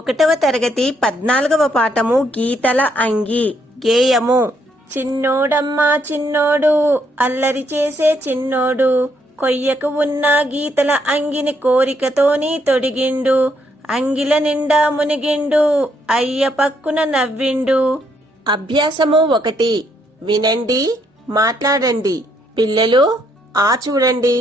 ఒకటవ తరగతి 14వ పాఠము గీతల అంగి. గేయము. చిన్నోడమ్మా చిన్నోడు, అల్లరి చేసే చిన్నోడు, కొయ్యకు ఉన్న గీతల అంగిని కోరికతోని తొడిగిండు, అంగిల నిండా మునిగిండు, అయ్య పక్కున నవ్విండు. అభ్యాసము 1. వినండి, మాట్లాడండి. పిల్లలు ఆ చూడండి.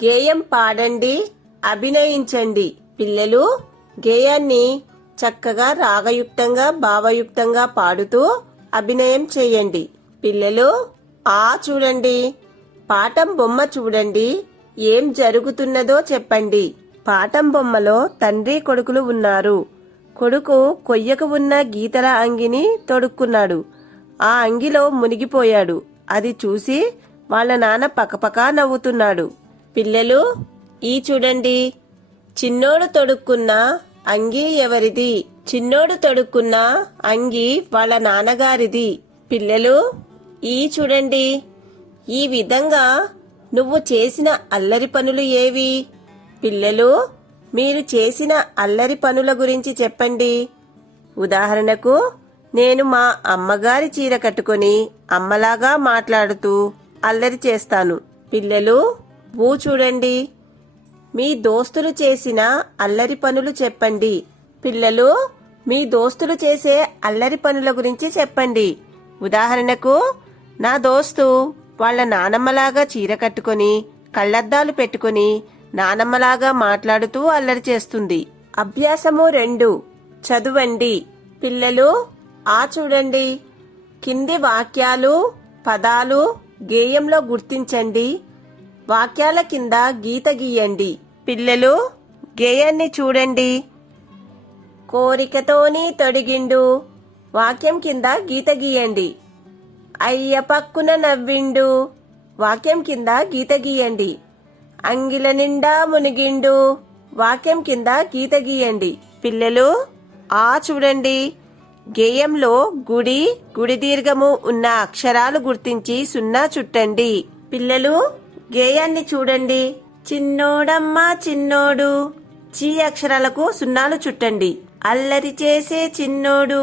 గేయం పాడండి, అభినయించండి. పిల్లలు గేయాన్ని చక్కగా రాగయుక్తంగా భావయుక్తంగా పాడుతూ అభినయం చేయండి. పిల్లలు ఆ చూడండి. పాఠం బొమ్మ చూడండి, ఏం జరుగుతున్నదో చెప్పండి. పాఠం బొమ్మలో తండ్రి కొడుకులు ఉన్నారు. కొడుకు కొయ్యకు ఉన్న గీతల అంగిని తొడుక్కున్నాడు. ఆ అంగిలో మునిగిపోయాడు. అది చూసి వాళ్ళ నాన్న పకపకా నవ్వుతున్నాడు. పిల్లలు ఈ చూడండి. చిన్నోడు తొడుక్కున్న అంగి ఎవరిది? చిన్నోడు తొడుక్కున్న అంగి వాళ్ళ నాన్నగారిది. పిల్లలు ఈ చూడండి. ఈ విధంగా నువ్వు చేసిన అల్లరి పనులు ఏవి? పిల్లలు మీరు చేసిన అల్లరి పనుల గురించి చెప్పండి. ఉదాహరణకు, నేను మా అమ్మగారి చీర కట్టుకొని అమ్మలాగా మాట్లాడుతూ అల్లరి చేస్తాను. పిల్లలు ఊ చూడండి. మీ దోస్తులు చేసిన అల్లరి పనులు చెప్పండి. పిల్లలు మీ దోస్తులు చేసే అల్లరి పనుల గురించి చెప్పండి. ఉదాహరణకు, నా దోస్తు వాళ్ళ నానమ్మలాగా చీర కట్టుకొని కళ్ళద్దాలు పెట్టుకొని నానమ్మలాగా మాట్లాడుతూ అల్లరి చేస్తుంది. అభ్యాసము 2. చదవండి. పిల్లలు ఆ చూడండి. కింది వాక్యాలు పదాలు గేయంలో గుర్తించండి. వాక్యాల కింద గీత గీయండి. పిల్లలు గేయాన్ని చూడండి. కోరికతోని తొడిగిండు. వాక్యం కింద గీత గీయండి. అయ్య పక్కున నవ్విండు. వాక్యం కింద గీత గీయండి. అంగిల నిండా మునిగిండు. వాక్యం కింద గీత గీయండి. పిల్లలు ఆ చూడండి. గేయంలో గుడి గుడి దీర్ఘము ఉన్న అక్షరాలు గుర్తించి 0 చుట్టండి. పిల్లలు గేయాన్ని చూడండి. చిన్నోడమ్మా చిన్నోడు, చీ అక్షరాలకు 0 చుట్టండి. అల్లరి చేసే చిన్నోడు,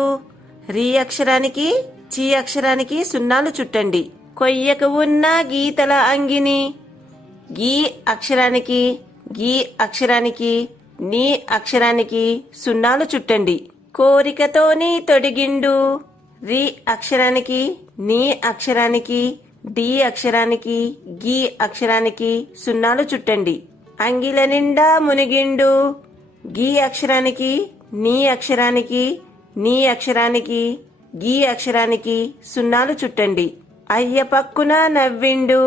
రీ అక్షరానికి చీ అక్షరానికి 0 చుట్టండి. కొయ్యకు ఉన్న గీతల అంగిని, గీ అక్షరానికి గీ అక్షరానికి నీ అక్షరానికి 0 చుట్టండి. కోరికతోని తొడిగిండు, రీ అక్షరానికి నీ అక్షరానికి డి అక్షరానికి గీ అక్షరానికి 0 చుట్టండి. అంగిల నిండా మునిగిండు, గీ అక్షరానికి నీ అక్షరానికి నీ అక్షరానికి గీ అక్షరానికి 0 చుట్టండి. అయ్య పక్కున నవ్విండు,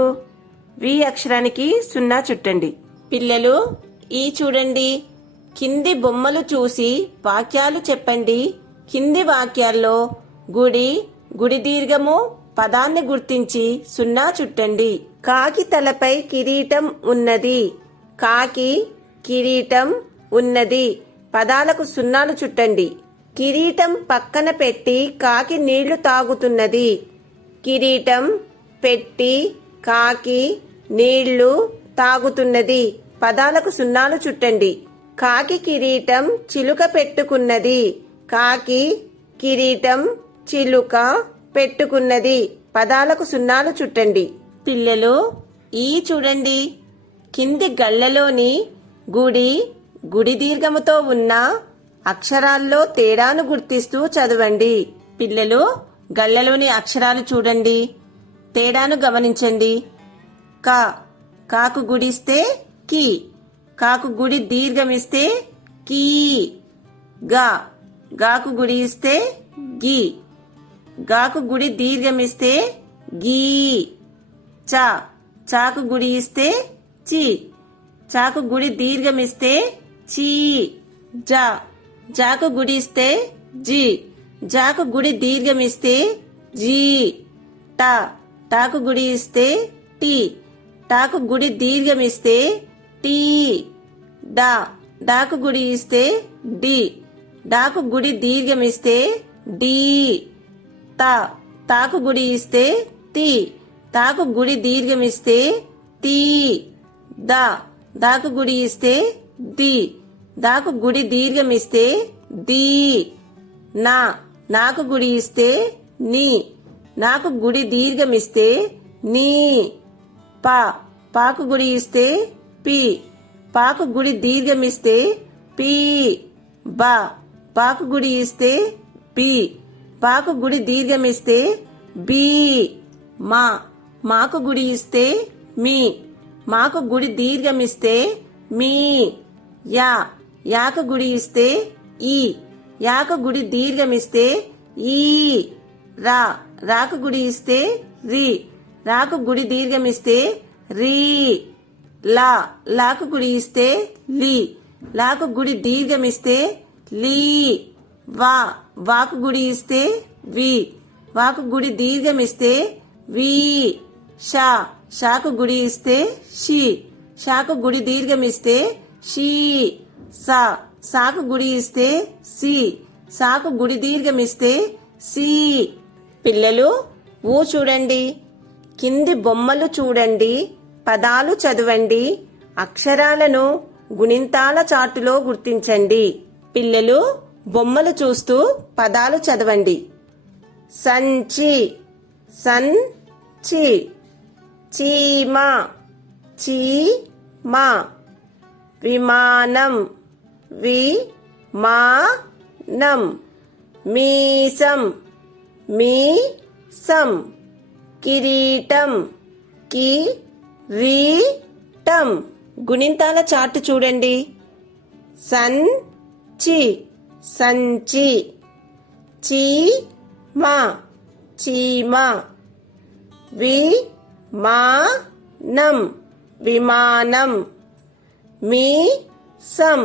వి అక్షరానికి 0 చుట్టండి. పిల్లలు ఈ చూడండి. కింది బొమ్మలు చూసి వాక్యాలు చెప్పండి. కింది వాక్యాల్లో గుడి గుడి దీర్ఘము పదాన్ని గుర్తించి 0 చుట్టండి. కాకి తలపై కిరీటం ఉన్నది. కాకి కిరీటం ఉన్నది. పదాలకు 0 చుట్టండి. కిరీటం పక్కన పెట్టి కాకి నీళ్లు తాగుతున్నది. కిరీటం పెట్టి కాకి నీళ్లు తాగుతున్నది. పదాలకు 0 చుట్టండి. కాకి కిరీటం చిలుక పెట్టుకున్నది. కాకి కిరీటం చిలుక పెట్టుకున్నది. పదాలకు 0 చుట్టండి. పిల్లలు ఈ చూడండి. కింది గళ్ళలోని గుడి గుడి దీర్ఘముతో ఉన్న అక్షరాల్లో తేడాను గుర్తిస్తూ చదవండి. పిల్లలు గళ్ళలోని అక్షరాలు చూడండి, తేడాను గమనించండి. క కాకు గుడిస్తే కి, కాకు గుడి దీర్ఘమిస్తే కీ. గా గాకు గుడి ఇస్తే గి, గాకు గుడి దీర్ఘమిస్తే గీ. చ చాకు గుడి ఇస్తే చి, చాకు గుడి దీర్ఘమిస్తే చీ. జ జాకు గుడి ఇస్తే జి, జాకు గుడి దీర్ఘమిస్తే జీ. ట టాకు గుడి ఇస్తే టి, టాకు గుడి దీర్ఘమిస్తే టీ. డా డాకు గుడి ఇస్తే డి, డాకు గుడి దీర్ఘమిస్తే డీ. తా తాకు గుడి ఇస్తే తి, తాకు గుడి దీర్ఘమిస్తే తీ. దా దాకు గుడి ఇస్తే ది, దాకు గుడి దీర్ఘమిస్తే ది. నా, నాకు గుడి ఇస్తే ని, నాకు గుడి దీర్ఘమిస్తే నీ. పా, పాకు గుడి ఇస్తే పి, పాకు గుడి దీర్ఘమిస్తే పి. బా, పాకు గుడి ఇస్తే బి, పాకు గుడి దీర్ఘమిస్తే బి. మా, మాకు గుడి ఇస్తే మీ, మాకు గుడి దీర్ఘమిస్తే మీ. యా, యాకు గుడి ఇస్తే ఈ, యాకు గుడి దీర్ఘమిస్తే ఈ. రా, రాకు గుడి ఇస్తే రి, రాకు గుడి దీర్ఘమిస్తే రీ. లా, లాకు గుడి ఇస్తే లి, లాకు గుడి దీర్ఘమిస్తే లీ. వా, వాకు గుడి ఇస్తే వి, వాకు గుడి దీర్ఘమిస్తే వి. షా, షాకు గుడి ఇస్తే షి, షాకు గుడి దీర్ఘమిస్తే షీ. సా, సాకు గుడి ఇస్తే సి, సాకు గుడి దీర్ఘమిస్తే సి. పిల్లలు ఊ చూడండి, కింది బొమ్మలు చూడండి, పదాలు చదవండి, అక్షరాలను గుణింతాల చార్టులో గుర్తించండి. పిల్లలు బొమ్మలు చూస్తూ పదాలు చదవండి. సంచి, సంచి. చీమ, చీమ. విమానం, విమానం. మీసం, మీసం. కిరీటం, కిరీటం. గుణింతాల చార్టు చూడండి. సంచి, సంచి. చీమ, చీమ. విమానం, విమానం. మీసం,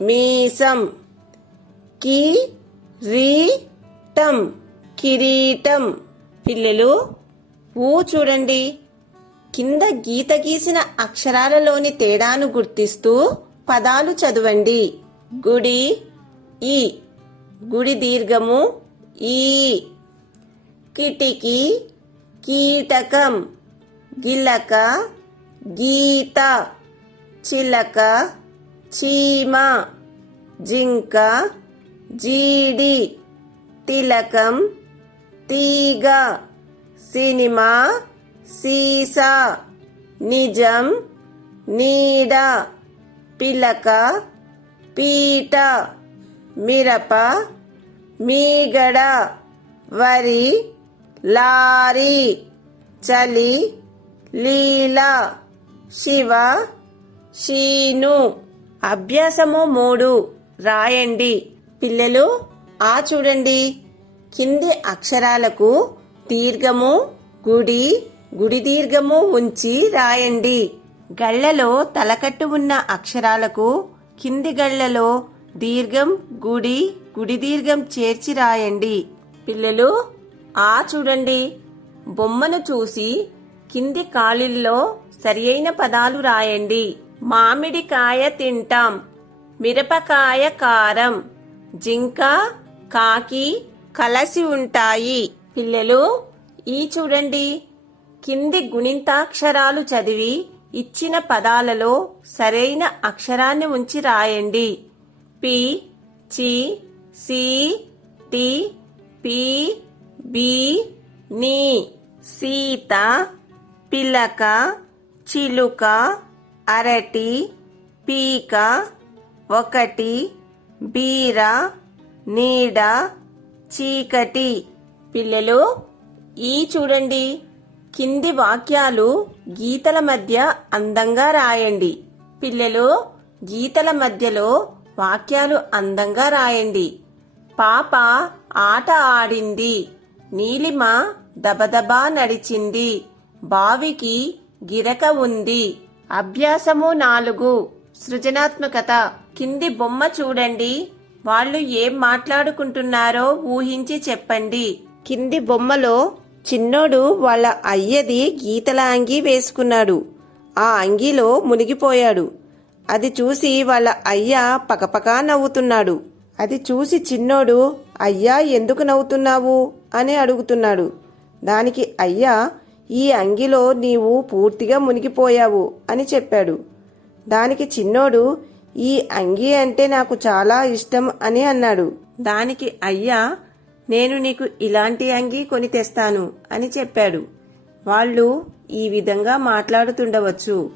మీసం. కిరీటం, కిరీటం. పిల్లలు ఊ చూడండి, కింద గీత గీసిన అక్షరాలలోని తేడాను గుర్తిస్తూ పదాలు చదవండి. గుడి, ఈ, గుడి దీర్ఘము ఈ. కిటికీ, కీటకం. గిలక, గీత. చిలక, చీమ. జింక, జీడి. తిలకం, తీగ. సినిమా, సీసా. నిజం, నీడ. పిలక, పీట. మిరప, మీగడ. వరి, లారీ. చలి, లీల. శివ, శీను. అభ్యాసము 3 రాయండి. పిల్లలు ఆ చూడండి, కింది అక్షరాలకు దీర్ఘము, గుడి, గుడి దీర్ఘము ఉంచి రాయండి. గళ్లలో తలకట్టు ఉన్న అక్షరాలకు కింది గళ్లలో దీర్ఘం, గుడి, గుడి దీర్ఘం చేర్చి రాయండి. పిల్లలు ఆ చూడండి, బొమ్మను చూసి కింది ఖాళీల్లో సరియైన పదాలు రాయండి. మామిడికాయ తింటాం, మిరపకాయ కారం. జింక, కాకి కలసి ఉంటాయి. పిల్లలు ఈ చూడండి, కింది గుణింతాక్షరాలు చదివి ఇచ్చిన పదాలలో సరైన అక్షరాన్ని ఉంచి రాయండి. పి, చి, సి, టి, పి, బి, ని. సీత, పిలక, చిలుక. అరటి, పీక. 1 బీర, నీడ, చీకటి. పిల్లలు ఈ చూడండి, కింది వాక్యాలు గీతల మధ్య అందంగా రాయండి. పిల్లలు గీతల మధ్యలో వాక్యాలు అందంగా రాయండి. పాప ఆట ఆడింది. నీలిమ దబదబా నడిచింది. బావికి గిరక ఉంది. అభ్యాసము 4 సృజనాత్మకత. కింది బొమ్మ చూడండి, వాళ్ళు ఏం మాట్లాడుకుంటున్నారో ఊహించి చెప్పండి. కింది బొమ్మలో చిన్నోడు వాళ్ళ అయ్యది గీతల అంగి వేసుకున్నాడు. ఆ అంగిలో మునిగిపోయాడు. అది చూసి వాళ్ళ అయ్య పకపకా నవ్వుతున్నాడు. అది చూసి చిన్నోడు, అయ్యా ఎందుకు నవ్వుతున్నావు అని అడుగుతున్నాడు. దానికి అయ్యా, ఈ అంగిలో నీవు పూర్తిగా మునిగిపోయావు అని చెప్పాడు. దానికి చిన్నోడు, ఈ అంగీ అంటే నాకు చాలా ఇష్టం అని అన్నాడు. దానికి అయ్యా, నేను నీకు ఇలాంటి అంగీ కొని తెస్తాను అని చెప్పాడు. వాళ్ళు ఈ విధంగా మాట్లాడుతుండవచ్చు.